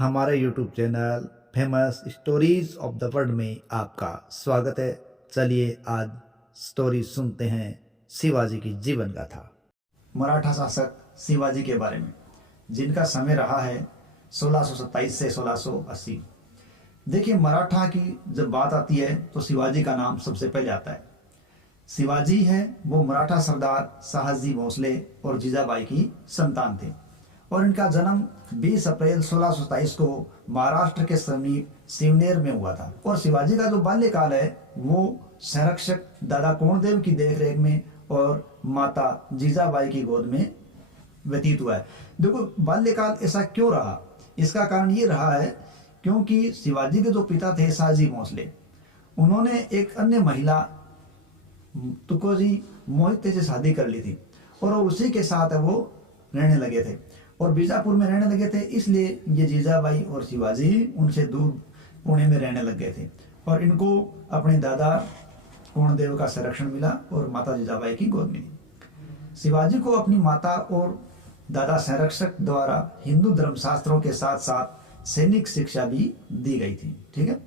हमारे YouTube channel famous stories of the world में आपका स्वागत है। चलिए आज स्टोरी सुनते हैं शिवाजी की जीवन गाथा। मराठा शासक शिवाजी के बारे में, जिनका समय रहा है 1627 से 1680। देखिए, मराठा की जब बात आती है तो शिवाजी का नाम सबसे पहले आता है। शिवाजी है वो मराठा सरदार साहसी भोसले और जीजाबाई की संतान थे और इनका जन्म 20 अप्रैल 1627 को महाराष्ट्र के समीप सिवनेर में हुआ था। और शिवाजी का जो बाल्यकाल है वो संरक्षक दादा कोंडदेव की देखरेख में और माता जीजाबाई की गोद में व्यतीत हुआ है। देखो, बाल्यकाल ऐसा क्यों रहा, इसका कारण ये रहा है क्योंकि शिवाजी के जो पिता थे साहसी भोसले, उन्होंने एक अन्य महिला तुकोजी मोहिते से शादी कर ली थी और उसी के साथ वो रहने लगे थे और बीजापुर में रहने लगे थे। इसलिए ये जीजाबाई और शिवाजी उनसे दूर पुणे में रहने लग गए थे और इनको अपने दादा कोंडदेव का संरक्षण मिला और माता जीजाबाई की गोद मिली। शिवाजी को अपनी माता और दादा संरक्षक द्वारा हिंदू धर्मशास्त्रों के साथ साथ सैनिक शिक्षा भी दी गई थी। ठीक है,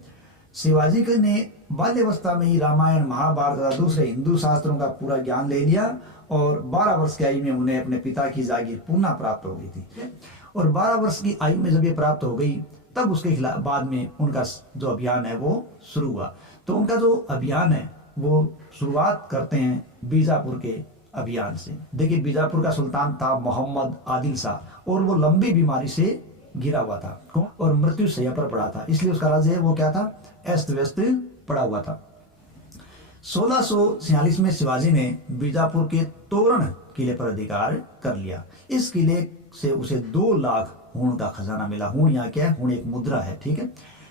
शिवाजी ने बाल्यावस्था में ही रामायण, महाभारत तथा दूसरे हिंदू शास्त्रों का पूरा ज्ञान ले लिया और 12 वर्ष की आयु में उन्हें अपने पिता की जागीर पुनः प्राप्त हो गई थी। और 12 वर्ष की आयु में जब ये प्राप्त हो गई तब उसके खिलाफ बाद में उनका जो अभियान है वो शुरू हुआ। तो उनका जो अभियान है वो शुरुआत करते हैं बीजापुर के अभियान से। देखिए, बीजापुर का सुल्तान था मोहम्मद आदिल शाह और वो लंबी बीमारी से घिरा हुआ था और मृत्यु शैया पर पड़ा था, इसलिए उसका राज्य वो क्या था, अस्त व्यस्त पड़ा हुआ था। 1646 में शिवाजी ने बीजापुर के तोरण किले पर अधिकार कर लिया। इस किले से उसे 2 लाख हूण का खजाना मिला। हूण यहाँ क्या है, हूण एक मुद्रा है। ठीक है,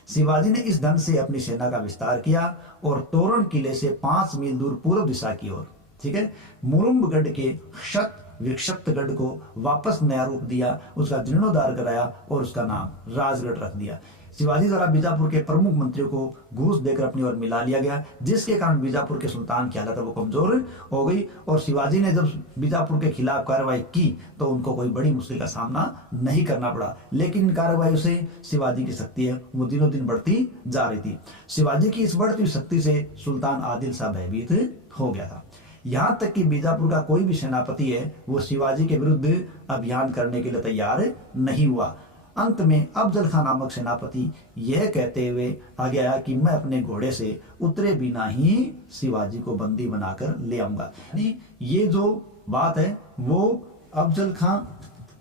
शिवाजी ने इस धन से अपनी सेना का विस्तार किया और तोरण किले से 5 मील दूर पूर्व दिशा की ओर, ठीक है, मुरुम्बगढ़ के क्षत विक्षिप्त गढ़ को वापस नया रूप दिया, उसका जीर्णोद्धार कराया और उसका नाम राजगढ़ रख दिया। शिवाजी द्वारा बीजापुर के प्रमुख मंत्रियों को घूस देकर अपनी ओर मिला लिया गया, जिसके कारण बीजापुर के सुल्तान की हालत वो कमजोर हो गई और शिवाजी ने जब बीजापुर के खिलाफ कार्रवाई की तो उनको कोई बड़ी मुश्किल का सामना नहीं करना पड़ा। लेकिन इन कार्रवाई से शिवाजी की शक्ति है वो दिनों दिन बढ़ती जा रही थी। शिवाजी की इस बढ़ती शक्ति से सुल्तान आदिल शाह भयभीत हो गया था। यहाँ तक कि बीजापुर का कोई भी सेनापति है वो शिवाजी के विरुद्ध अभियान करने के लिए तैयार नहीं हुआ। अंत में अफजल खान नामक सेनापति यह कहते हुए आगे आया कि मैं अपने घोड़े से उतरे बिना ही शिवाजी को बंदी बनाकर ले आऊंगा। ये जो बात है वो अफजल खान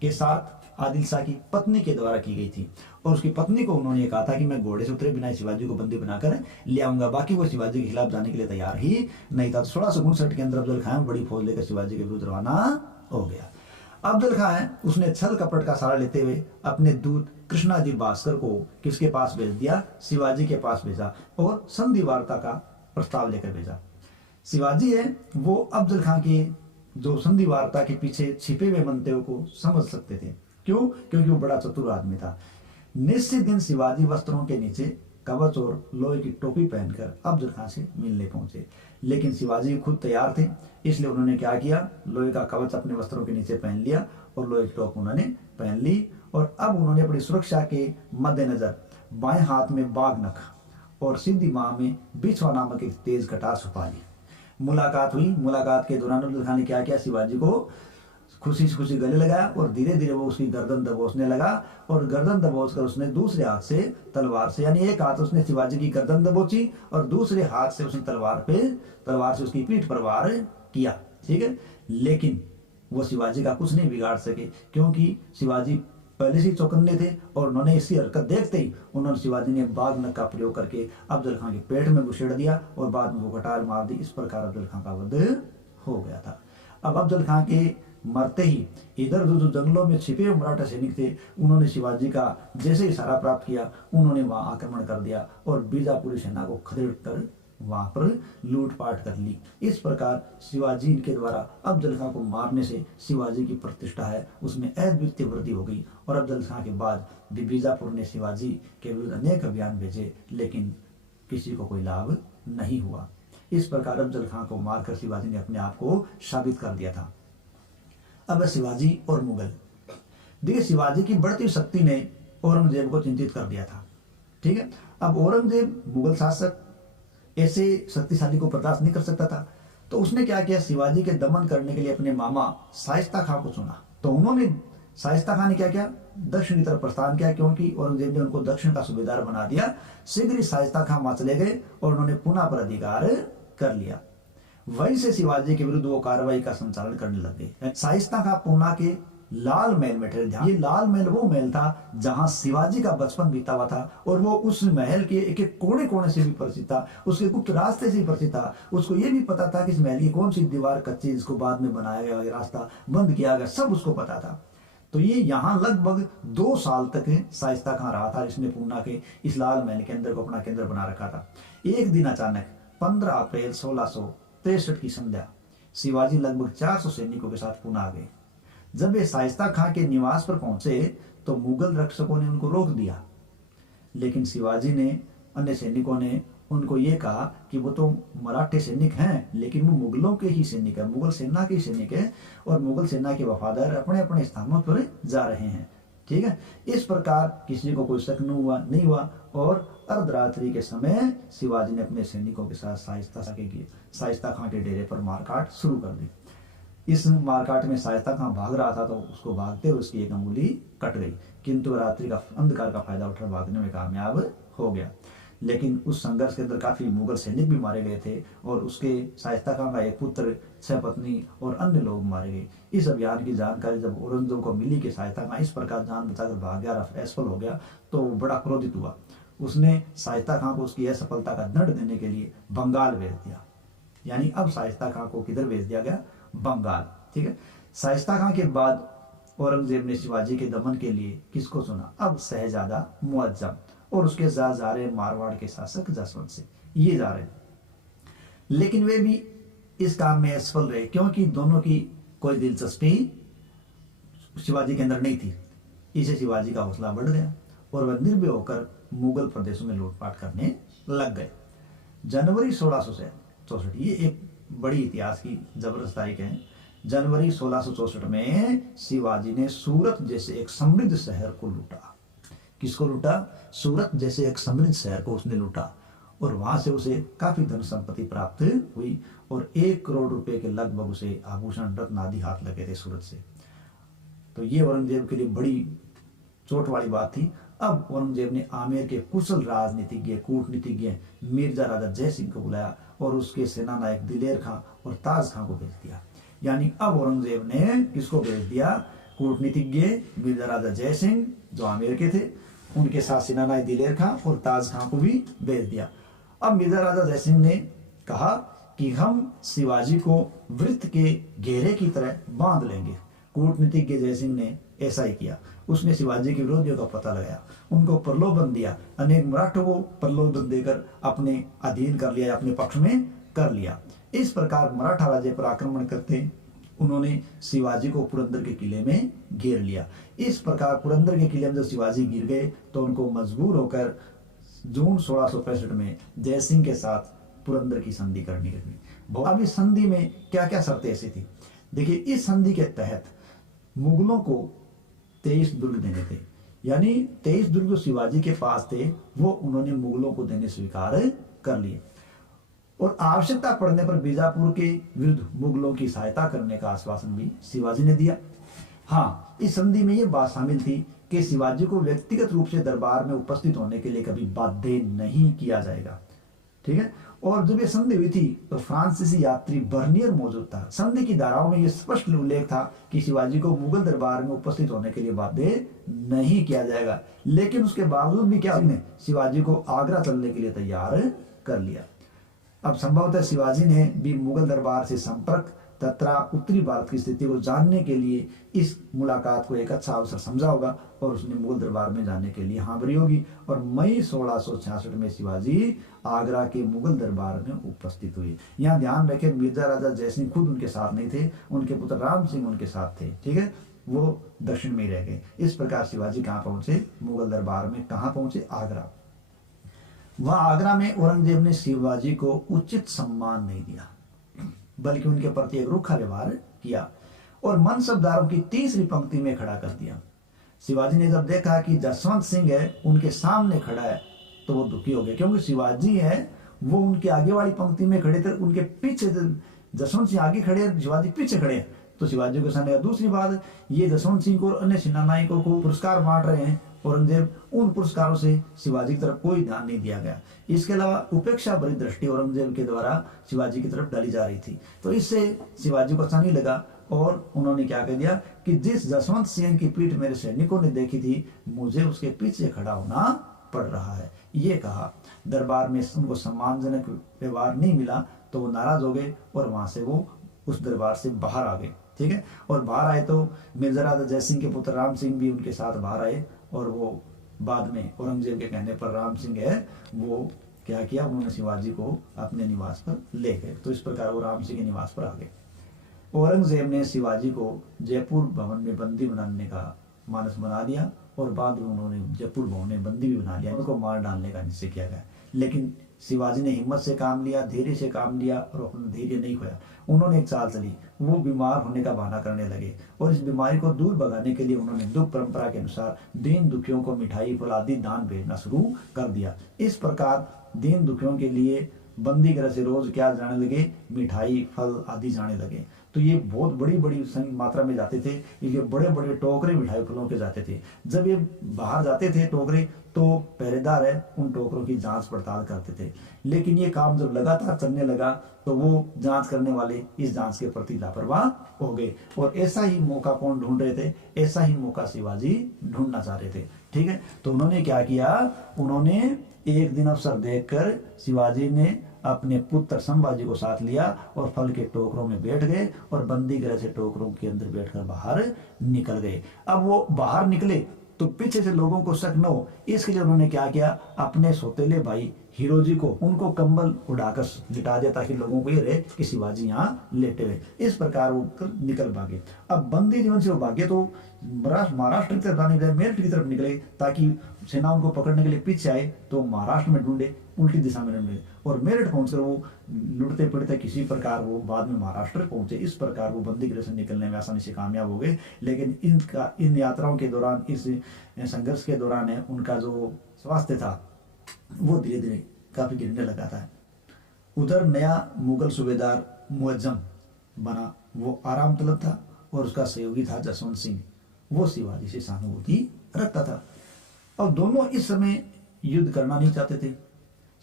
के साथ आदिल शाह की पत्नी के द्वारा की गई थी और उसकी पत्नी को उन्होंने कहा था कि मैं घोड़े से उतरे बिना शिवाजी को बंदी बनाकर ले आऊंगा। बाकी वो शिवाजी के खिलाफ जाने के लिए तैयार ही नहीं था। 1659 के अंदर अफजल खान बड़ी फौज लेकर शिवाजी के विरुद्ध रवाना हो गया। अफजल खान है उसने छल कपट का सहारा लेते हुए अपने दूत कृष्णाजी भास्कर को किसके पास भेज दिया, शिवाजी के पास भेजा और संधि वार्ता का प्रस्ताव लेकर भेजा। शिवाजी है वो अफजल खान के जो संधि वार्ता के पीछे छिपे हुए मंतव्यों को समझ सकते थे। क्यों? क्योंकि वो बड़ा चतुर आदमी था। निश्चित दिन शिवाजी वस्त्रों के नीचे कवच और लोहे की टोपी पहनकर अफजल खान से मिलने पहुंचे, लेकिन शिवाजी खुद तैयार थे, इसलिए उन्होंने क्या किया, लोहे का कवच अपने वस्त्रों के नीचे पहन लिया और लोहे की टोपी उन्होंने पहन ली और अब उन्होंने अपनी सुरक्षा के मद्देनजर बाएं हाथ में बाघ नख और सीधी बाह में बिछवा नामक एक तेज कटार छुपा ली। मुलाकात हुई। मुलाकात के दौरान अफजल खान ने क्या किया, शिवाजी को खुशी से खुशी गले लगाया और धीरे धीरे वो उसकी गर्दन दबोचने लगा और गर्दन दबोच कर उसने दूसरे हाथ से तलवार से, यानी एक हाथ उसने शिवाजी की गर्दन दबोची और दूसरे हाथ से उसने तलवार से उसकी पीठ पर वार किया। ठीक है, लेकिन वो शिवाजी का कुछ नहीं बिगाड़ सके क्योंकि शिवाजी पहले से चौकन्ने थे और उन्होंने इसकी हरकत देखते ही उन्होंने शिवाजी ने बाघ नख का प्रयोग करके अफजल खान के पेट में घुसेड़ दिया और बाद में वो कटार मार दी। इस प्रकार अफजल खान का वध हो गया था। अब अफजल खान के मरते ही इधर जो जंगलों में छिपे हुए मराठा सैनिक थे उन्होंने शिवाजी का जैसे इशारा प्राप्त किया उन्होंने वहां आक्रमण कर दिया और बीजापुरी सेना को खदेड़ कर वहां पर लूटपाट कर ली। इस प्रकार शिवाजी के द्वारा अफजल खान को मारने से शिवाजी की प्रतिष्ठा है उसमें अद्वितीय वृद्धि हो गई और अफजल खान के बाद भी बीजापुर ने शिवाजी के विरुद्ध अनेक अभियान भेजे, लेकिन किसी को कोई लाभ नहीं हुआ। इस प्रकार अफजल खान को मारकर शिवाजी ने अपने आप को साबित कर दिया था। अब शिवाजी और मुगल। देखिए, शिवाजी की बढ़ती शक्ति ने औरंगजेब को चिंतित कर दिया था। ठीक है, अब औरंगजेब मुगल शासक ऐसे शक्तिशाली को बर्दाश्त नहीं कर सकता था, तो उसने क्या किया, शिवाजी के दमन करने के लिए अपने मामा शाइस्ता खां को चुना। तो उन्होंने, शाइस्ता खां ने क्या किया, दक्षिण की तरफ प्रस्थान किया, क्योंकि औरंगजेब ने उनको दक्षिण का सूबेदार बना दिया। शीघ्र ही शाइस्ता खां वहां चले गए और उन्होंने पुनः पर अधिकार कर लिया। वहीं से शिवाजी के विरुद्ध वो कार्रवाई का संचालन करने लगे। शाइस्ता खां पूना के लाल महल में ठहरे। ये लाल महल वो महल था जहां शिवाजी का बचपन बीता हुआ था, और वो उस महल के एक एक कोने कोने से भी परिचित था, उसके गुप्त रास्ते से भी परिचित था। उसको ये भी पता था कि इस महल की कौन सी दीवार कच्ची, जिसको बाद में बनाया गया, रास्ता बंद किया गया, सब उसको पता था। तो ये यहाँ लगभग 2 साल तक शाइस्ता खां रहा था, जिसने पूना के इस लाल महल के अंदर को अपना केंद्र बना रखा था। एक दिन अचानक 15 अप्रैल 1663 की संध्या शिवाजी लगभग 400 सैनिकों के साथ पूना आ गए। जब वे शाइस्ता खां के निवास पर पहुंचे तो मुगल रक्षकों ने उनको रोक दिया, लेकिन शिवाजी ने, अन्य सैनिकों ने उनको ये कहा कि वो तो मराठे सैनिक हैं, लेकिन वो मुगलों के ही सैनिक है, मुगल सेना के ही सैनिक है, और मुगल सेना के वफादार अपने अपने स्थानों पर जा रहे हैं। ठीक है, इस प्रकार किसी को कोई शक नहीं हुआ और अर्धरात्रि के समय शिवाजी ने अपने सैनिकों के साथ शाइस्ता खां के डेरे पर मारकाट शुरू कर दी। इस मारकाट में शाइस्ता खां भाग रहा था, तो उसको भागते हुए उसकी एक अंगुली कट गई, किंतु रात्रि का अंधकार का फायदा उठा भागने में कामयाब हो गया। लेकिन उस संघर्ष के अंदर काफी मुगल सैनिक भी मारे गए थे, और उसके शाइस्ता खां का एक पुत्र, 6 पत्नी और अन्य लोग मारे गए। इस अभियान की जानकारी जब औरंगजेब को मिली कि शाइस्ता खां इस प्रकार जान बचाकर भाग गया, असफल हो गया, तो बड़ा क्रोधित हुआ। उसने शाइस्ता खां को उसकी असफलता का दंड देने के लिए बंगाल भेज दिया। यानी अब शाइस्ता खां को किधर भेज दिया गया, बंगाल। ठीक है, शाइस्ता खां के बाद औरंगजेब ने शिवाजी के दमन के लिए किसको चुना, अब शहजादा मुअज्जम, और उसके साथ जा रहे मारवाड़ के शासक जसवंत सिंह, ये जा रहे। लेकिन वे भी इस काम में असफल रहे, क्योंकि दोनों की कोई दिलचस्पी शिवाजी के अंदर नहीं थी। इसे शिवाजी का हौसला बढ़ गया और वह निर्भय होकर मुगल प्रदेशों में लूटपाट करने लग गए। जनवरी 1664, ये एक बड़ी इतिहास की जबरदस्त तारीख है। जनवरी 1664 में शिवाजी ने सूरत जैसे एक समृद्ध शहर को लूटा। किसको लूटा, सूरत जैसे एक समृद्ध शहर को उसने लूटा, और वहां से उसे काफी धन संपत्ति प्राप्त हुई, और 1 करोड़ रुपए के लगभग उसे आभूषण रत्न आदि हाथ लगे थे सूरत से। तो ये औरंगजेब के लिए बड़ी चोट वाली बात थी। अब औरंगजेब ने आमेर के कुशल राजनीतिज्ञ, कूटनीतिज्ञ मिर्जा राजा जय सिंह को बुलाया, और उसके सेना नायक दिलेर खां और ताज खां को भेज दिया। यानी अब औरंगजेब ने किसको भेज दिया, कूटनीतिज्ञ मिर्जा राजा जय सिंह जो आमेर के थे, उनके साथ सेना नायक दिलेर खां और ताज खां को भी भेज दिया। अब मिर्जा राजा जय सिंह ने कहा कि हम शिवाजी को वृत्त के घेरे की तरह बांध लेंगे। कूटनीतिज्ञ जय सिंह ने ऐसा ही किया। उसने शिवाजी के विरोधियों का पता लगाया, उनको प्रलोभन दिया, अनेक मराठों को प्रलोभन देकर अपने अधीन कर लिया, अपने पक्ष में कर लिया। इस प्रकार मराठा राज्य पर आक्रमण करते उन्होंने शिवाजी को पुरंदर के किले में घेर लिया। इस प्रकार पुरंदर के किले में जब शिवाजी गिर गए तो उनको मजबूर होकर जून 1665 में जय सिंह के साथ पुरंदर की संधि करनी लगी। अब इस संधि में क्या क्या शर्तें ऐसी थी, देखिए, इस संधि के तहत मुगलों को 23 दुर्ग देने थे। यानी 23 दुर्ग जो शिवाजी के पास थे वो उन्होंने मुगलों को देने स्वीकार कर लिए, और आवश्यकता पड़ने पर बीजापुर के विरुद्ध मुगलों की सहायता करने का आश्वासन भी शिवाजी ने दिया। हाँ, इस संधि में यह बात शामिल थी कि शिवाजी को व्यक्तिगत रूप से दरबार में उपस्थित होने के लिए कभी बाध्य नहीं किया जाएगा। ठीक है, और जब ये संधि हुई थी तो फ्रांसीसी यात्री बर्नियर मौजूद था। संधि की धाराओं में यह स्पष्ट उल्लेख था कि शिवाजी को मुगल दरबार में उपस्थित होने के लिए बाध्य नहीं किया जाएगा, लेकिन उसके बावजूद भी क्या ने शिवाजी को आगरा चलने के लिए तैयार कर लिया। अब संभवतः शिवाजी ने भी मुगल दरबार से संपर्क तथा उत्तरी भारत की स्थिति को जानने के लिए इस मुलाकात को एक अच्छा अवसर समझा होगा, और उसने मुगल दरबार में जाने के लिए हाँ भरी होगी। और मई 1666 में शिवाजी आगरा के मुगल दरबार में उपस्थित हुए। यहाँ ध्यान रखें, मिर्जा राजा जयसिंह खुद उनके साथ नहीं थे, उनके पुत्र राम सिंह उनके साथ थे। ठीक है, वो दक्षिण में ही रह गए। इस प्रकार शिवाजी कहाँ पहुंचे, मुगल दरबार में कहाँ पहुंचे, आगरा। वहां आगरा में औरंगजेब ने शिवाजी को उचित सम्मान नहीं दिया, बल्कि उनके प्रति एक रूखा व्यवहार किया और मनसबदारों की तीसरी पंक्ति में खड़ा कर दिया। शिवाजी ने जब देखा कि जसवंत सिंह है उनके सामने खड़ा है तो वो दुखी हो गए, क्योंकि शिवाजी है वो उनके आगे वाली पंक्ति में खड़े थे, उनके पीछे जसवंत सिंह आगे खड़े हैं, शिवाजी पीछे खड़े हैं। तो शिवाजी को सामने। दूसरी बात, ये जसवंत सिंह को अन्य सेनानायकों को पुरस्कार बांट रहे हैं औरंगजेब, उन पुरस्कारों से शिवाजी की तरफ कोई ध्यान नहीं दिया गया। इसके अलावा उपेक्षा भरी दृष्टि औरंगजेब के द्वारा शिवाजी की तरफ डाली जा रही थी, तो इससे शिवाजी को अच्छा नहीं लगा और उन्होंने क्या कह दिया कि जिस जसवंत सिंह की पीठ मेरे सैनिकों ने देखी थी, मुझे उसके पीछे खड़ा होना पड़ रहा है, ये कहा। दरबार में उनको सम्मानजनक व्यवहार नहीं मिला तो वो नाराज हो गए और वहां से वो उस दरबार से बाहर आ गए। ठीक है, और बाहर आए तो मिर्जा राजा जयसिंह के पुत्र राम सिंह भी उनके साथ बाहर आए और वो बाद में औरंगजेब के कहने पर राम सिंह है वो क्या किया, उन्होंने शिवाजी को अपने निवास पर ले गए। तो इस प्रकार वो राम सिंह के निवास पर आ गए। औरंगजेब ने शिवाजी को जयपुर भवन में बंदी बनाने का मानस बना दिया और बाद में उन्होंने जयपुर भवन में बंदी भी बना लिया, उनको मार डालने का निश्चय किया गया। लेकिन शिवाजी ने हिम्मत से काम लिया, धैर्य से काम लिया और अपना धैर्य नहीं खोया। उन्होंने एक चाल चली, वो बीमार होने का बहाना करने लगे और इस बीमारी को दूर भगाने के लिए उन्होंने दुख परंपरा के अनुसार दीन दुखियों को मिठाई फल आदि दान भेजना शुरू कर दिया। इस प्रकार दीन दुखियों के लिए बंदी गृह से रोज क्या जाने लगे, मिठाई फल आदि जाने लगे। तो ये बहुत बड़ी बड़ी मात्रा में जाते थे, ये बड़े बड़े टोकरे मिठाई फलों के जाते थे। जब ये बाहर जाते थे टोकरे तो पहरेदार है उन टोकरों की जांच पड़ताल करते थे, लेकिन ये काम जब लगातार चलने लगा तो वो जांच करने वाले इस जांच के प्रति लापरवाह हो गए और ऐसा ही मौका कौन ढूंढ रहे थे, ऐसा ही मौका शिवाजी ढूंढना चाह रहे थे। ठीक है, तो उन्होंने क्या किया, उन्होंने एक दिन अवसर देखकर शिवाजी ने अपने पुत्र संभाजी को साथ लिया और फल के टोकरों में बैठ गए और बंदी गृह से टोकरों के अंदर बैठकर बाहर निकल गए। अब वो बाहर निकले तो पीछे से लोगों को शक न हो, इसके लिए उन्होंने क्या किया, अपने सौतेले भाई हीरोजी को उनको कंबल उड़ाकर लिटा दिया ताकि लोगों को ये रहे कि शिवाजी यहाँ लेटे हुए। इस प्रकार वो निकल भागे। अब बंदी जीवन से वो भागे तो महाराष्ट्र की तरफ आने गए, मेरठ की तरफ निकले ताकि सेना उनको पकड़ने के लिए पीछे आए तो महाराष्ट्र में ढूंढे, उल्टी दिशा में ढूंढे और मेरठ पहुंचकर वो लुटते पिटते किसी प्रकार वो बाद में महाराष्ट्र पहुंचे। इस प्रकार वो बंदी गृह से निकलने में आसानी से कामयाब हो गए। लेकिन इन यात्राओं के दौरान, इस संघर्ष के दौरान है उनका जो स्वास्थ्य था वो धीरे धीरे काफी गिरने लगा था। उधर नया मुगल सूबेदार मुअज्जम बना, वो आराम तलब था और उसका सहयोगी था जसवंत सिंह, वो शिवाजी से सहानुभूति रखता था और दोनों इस समय युद्ध करना नहीं चाहते थे।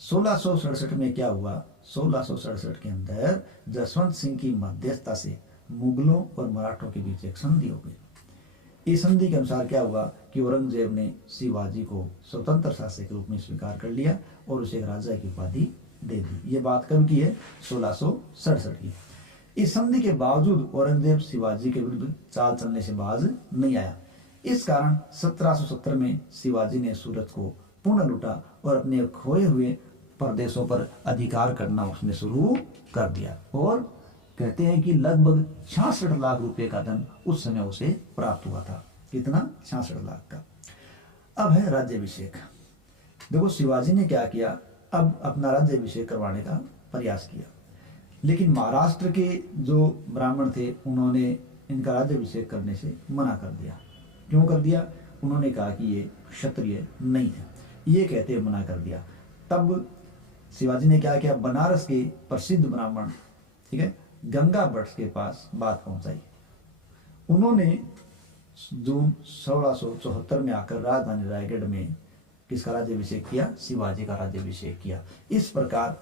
1667 में क्या हुआ, 1667 के अंदर जसवंत सिंह की मध्यस्थता से मुगलों और मराठों के बीच एक संधि हो गई। इस संधि के अनुसार क्या हुआ कि औरंगजेब ने शिवाजी को स्वतंत्र शासक के रूप में स्वीकार कर लिया और उसे एक राजा की उपाधि दे दी। ये बात कब की है, 1667 की। इस संधि के बावजूद औरंगजेब शिवाजी के विरुद्ध चाल चलने से बाज नहीं आया। इस कारण 1770 में शिवाजी ने सूरत को पुनः लूटा और अपने खोए हुए प्रदेशों पर अधिकार करना उसने शुरू कर दिया और कहते हैं कि लगभग 66 लाख रुपए का धन उस समय उसे प्राप्त हुआ था। कितना, 66 लाख का। अब है राज्याभिषेक। देखो शिवाजी ने क्या किया, अब अपना राज्याभिषेक करवाने का प्रयास किया, लेकिन महाराष्ट्र के जो ब्राह्मण थे उन्होंने इनका राज्याभिषेक करने से मना कर दिया। क्यों कर दिया, उन्होंने कहा कि ये क्षत्रिय नहीं है, ये कहते मना कर दिया। तब शिवाजी ने क्या किया, बनारस के प्रसिद्ध ब्राह्मण, ठीक है, गंगा भट्ट के पास बात पहुंचाई। उन्होंने जून 1674 में आकर राजधानी रायगढ़ में किसका राज्याभिषेक किया, शिवाजी का राज्याभिषेक किया। इस प्रकार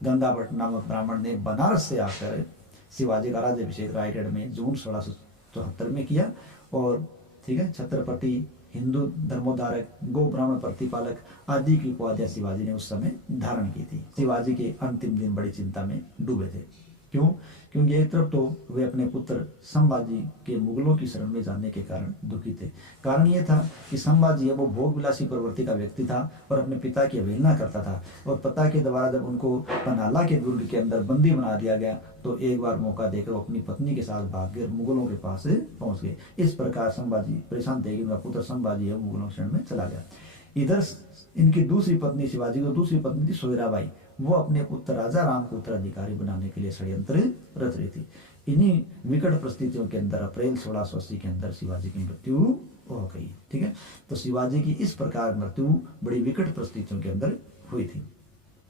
गंगा भट्ट नामक ब्राह्मण ने बनारस से आकर शिवाजी का राज्याभिषेक रायगढ़ में जून 1674 में किया और ठीक है, छत्रपति, हिंदू धर्मोद्धारक, गो ब्राह्मण प्रतिपालक आदि की उपाधियां शिवाजी ने उस समय धारण की थी। शिवाजी के अंतिम दिन बड़ी चिंता में डूबे थे। क्यों, क्योंकि एक तरफ तो वे अपने पुत्र संभाजी के मुगलों की शरण में जाने के कारण दुखी थे। कारण यह था कि संभाजी वो भोग विलासी प्रवृत्ति का व्यक्ति था और अपने पिता की अवहेलना करता था और पिता के द्वारा जब उनको पनाला के दुर्ग के अंदर बंदी बना दिया गया तो एक बार मौका देकर वो अपनी पत्नी के साथ भाग कर मुगलों के पास पहुंच गए। इस प्रकार संभाजी परेशान थे कि उनका पुत्र संभाजी है मुगलों की शरण में चला गया। इधर इनकी दूसरी पत्नी, शिवाजी की दूसरी पत्नी थी सोयराबाई, वो अपने पुत्र राजा राम को उत्तराधिकारी बनाने के लिए षड्यंत्र रच रही थी। इन्हीं विकट परिस्थितियों के अंदर अप्रैल 1680 के अंदर शिवाजी की मृत्यु हो गई। ठीक है, तो शिवाजी की इस प्रकार मृत्यु बड़ी विकट परिस्थितियों के अंदर हुई थी।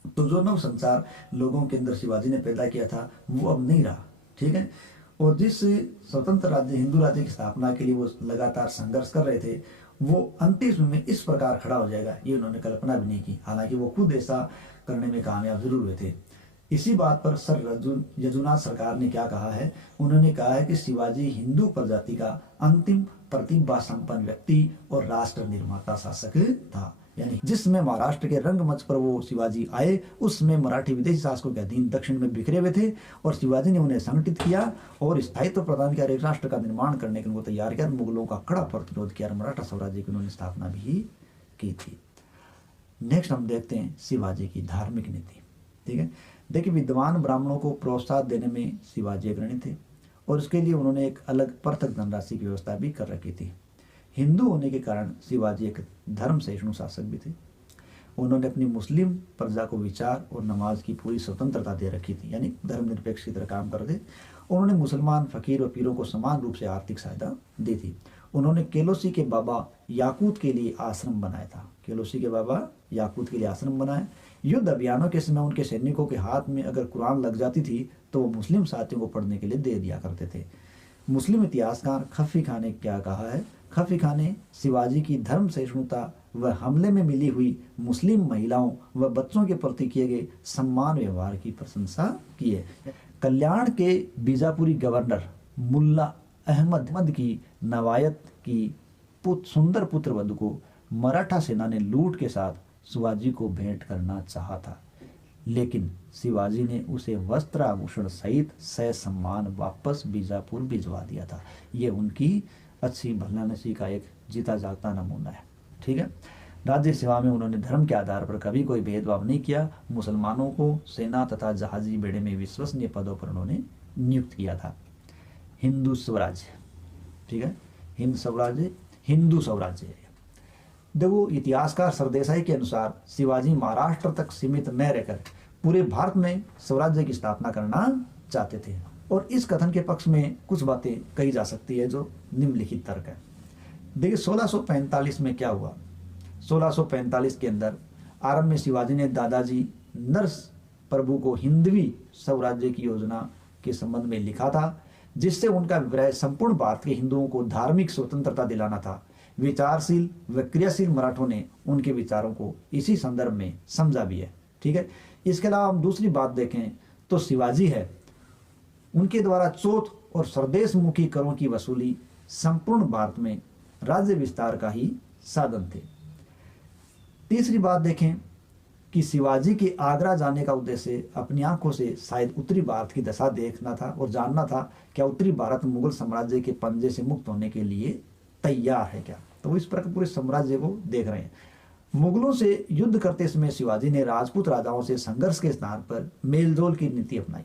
तो जो नव संसार लोगों के अंदर शिवाजी ने पैदा किया था वो अब नहीं रहा। ठीक है, और जिस स्वतंत्र राज्य हिंदू राज्य की स्थापना के लिए वो लगातार संघर्ष कर रहे थे, वो अंतिम समय में इस प्रकार खड़ा हो जाएगा ये उन्होंने कल्पना भी नहीं की। हालांकि वो खुद ऐसा करने में कामयाब जरूर हुए थे। इसी बात पर सर यदुनाथ सरकार ने क्या कहा है, उन्होंने कहा है कि शिवाजी हिंदू प्रजाति का अंतिम प्रतिभा संपन्न व्यक्ति और राष्ट्र निर्माता शासक था। यानी जिसमें महाराष्ट्र के रंगमंच पर वो शिवाजी आए, उसमें मराठी विदेशी शासकों के अधीन दक्षिण में बिखरे हुए थे और शिवाजी ने उन्हें संगठित किया और स्थायित्व प्रदान किया, एक राष्ट्र का निर्माण करने के लिए तैयार किया, मुगलों का कड़ा प्रतिरोध किया, मराठा साम्राज्य की उन्होंने स्थापना भी की थी। नेक्स्ट हम देखते हैं शिवाजी की धार्मिक नीति। ठीक है, देखिए विद्वान ब्राह्मणों को प्रोत्साहन देने में शिवाजी अग्रणी थे और उसके लिए उन्होंने एक अलग पृथक धनराशि की व्यवस्था भी कर रखी थी। हिंदू होने के कारण शिवाजी एक धर्म सहिष्णु शासक भी थे। उन्होंने अपनी मुस्लिम प्रजा को विचार और नमाज की पूरी स्वतंत्रता दे रखी थी, यानी धर्मनिरपेक्ष की तरह काम करते। उन्होंने मुसलमान फकीर और पीरों को समान रूप से आर्थिक सहायता दी थी। उन्होंने केलोसी के बाबा याकूत के लिए आश्रम बनाया था। केलोसी के बाबा याकूत के लिए आश्रम बनाया। युद्ध अभियानों के समय उनके सैनिकों के हाथ में अगर कुरान लग जाती थी तो वो मुस्लिम साथियों को पढ़ने के लिए दे दिया करते थे। मुस्लिम इतिहासकार खफी खान ने क्या कहा है, खफी खान ने शिवाजी की धर्म सहिष्णुता व हमले में मिली हुई मुस्लिम महिलाओं व बच्चों के प्रति किए गए सम्मान व्यवहार की प्रशंसा की है। कल्याण के बीजापुरी गवर्नर मुल्ला अहमद की नवायत की सुंदर पुत्र वधु को मराठा सेना ने लूट के साथ शिवाजी को भेंट करना चाहा था, लेकिन शिवाजी ने उसे वस्त्र आभूषण सहित सह सम्मान वापस बीजापुर भिजवा दिया था। ये उनकी अच्छी भलानसी का एक जीता जागता नमूना है। ठीक है, राज्य सेवा में उन्होंने धर्म के आधार पर कभी कोई भेदभाव नहीं किया। मुसलमानों को सेना तथा जहाजी बेड़े में विश्वसनीय पदों पर उन्होंने नियुक्त किया था। हिंदू स्वराज्य, ठीक है, हिंद स्वराज्य हिंदू स्वराज्य है। देखो इतिहासकार सरदेसाई के अनुसार शिवाजी महाराष्ट्र तक सीमित न रहकर पूरे भारत में स्वराज्य की स्थापना करना चाहते थे और इस कथन के पक्ष में कुछ बातें कही जा सकती है जो निम्नलिखित तर्क है। देखिए 1645 में क्या हुआ, 1645 के अंदर आरंभ में शिवाजी ने दादाजी नरस प्रभु को हिंदवी स्वराज्य की योजना के संबंध में लिखा था, जिससे उनका अभिप्राय संपूर्ण भारत के हिंदुओं को धार्मिक स्वतंत्रता दिलाना था। विचारशील व क्रियाशील मराठों ने उनके विचारों को इसी संदर्भ में समझा भी है। ठीक है, इसके अलावा हम दूसरी बात देखें तो शिवाजी है, उनके द्वारा चौथ और स्वदेश मुखी करों की वसूली संपूर्ण भारत में राज्य विस्तार का ही साधन थे। तीसरी बात देखें कि शिवाजी के आगरा जाने का उद्देश्य अपनी आंखों से शायद उत्तरी भारत की दशा देखना था और जानना था क्या उत्तरी भारत मुगल साम्राज्य के पंजे से मुक्त होने के लिए तैयार है क्या। तो इस प्रकार पूरे साम्राज्य को देख रहे हैं। मुगलों से युद्ध करते समय शिवाजी ने राजपूत राजाओं से संघर्ष के स्थान पर मेलजोल की नीति अपनाई।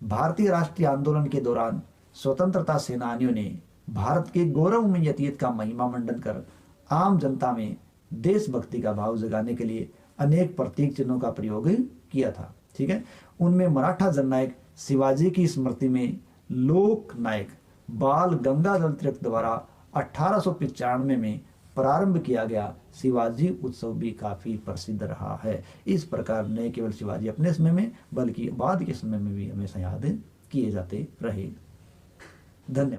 भारतीय राष्ट्रीय आंदोलन के दौरान स्वतंत्रता सेनानियों ने भारत के गौरवमय अतीत का महिमा मंडन कर आम जनता में देशभक्ति का भाव जगाने के लिए अनेक प्रतीक चिन्हों का प्रयोग किया था। ठीक है, उनमें मराठा जननायक शिवाजी की स्मृति में लोक नायक बाल गंगाधर तिलक द्वारा 1895 में प्रारंभ किया गया शिवाजी उत्सव भी काफी प्रसिद्ध रहा है। इस प्रकार न केवल शिवाजी अपने समय में बल्कि बाद के समय में भी हमेशा याद किए जाते रहे। धन्यवाद।